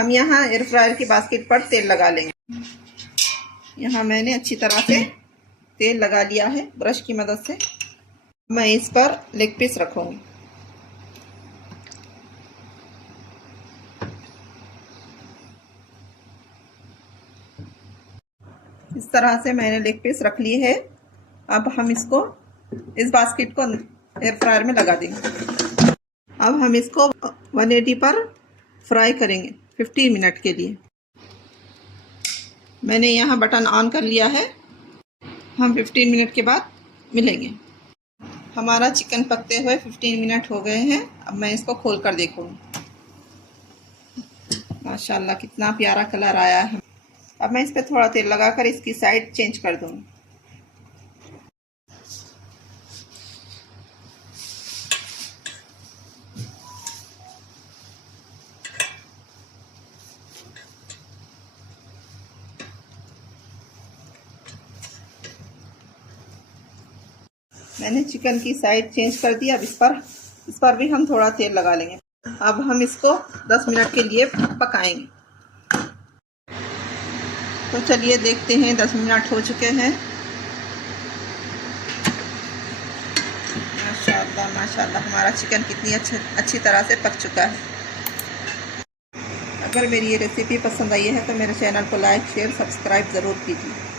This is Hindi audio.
हम यहाँ एयर फ्रायर की बास्केट पर तेल लगा लेंगे। यहाँ मैंने अच्छी तरह से तेल लगा लिया है ब्रश की मदद से। मैं इस पर लेग पीस रखूँगी। इस तरह से मैंने लेग पीस रख ली है। अब हम इसको इस बास्केट को एयर फ्रायर में लगा देंगे। अब हम इसको 180 पर फ्राई करेंगे 15 मिनट के लिए। मैंने यहाँ बटन ऑन कर लिया है। हम 15 मिनट के बाद मिलेंगे। हमारा चिकन पकते हुए 15 मिनट हो गए हैं। अब मैं इसको खोल कर देखूँगी। माशाल्लाह कितना प्यारा कलर आया है। अब मैं इस पर थोड़ा तेल लगाकर इसकी साइड चेंज कर दूँगी। मैंने चिकन की साइड चेंज कर दी। अब इस पर भी हम थोड़ा तेल लगा लेंगे। अब हम इसको 10 मिनट के लिए पकाएंगे। तो चलिए देखते हैं 10 मिनट हो चुके हैं। माशाल्लाह माशाल्लाह हमारा चिकन कितनी अच्छी तरह से पक चुका है। अगर मेरी ये रेसिपी पसंद आई है तो मेरे चैनल को लाइक शेयर सब्सक्राइब ज़रूर कीजिए।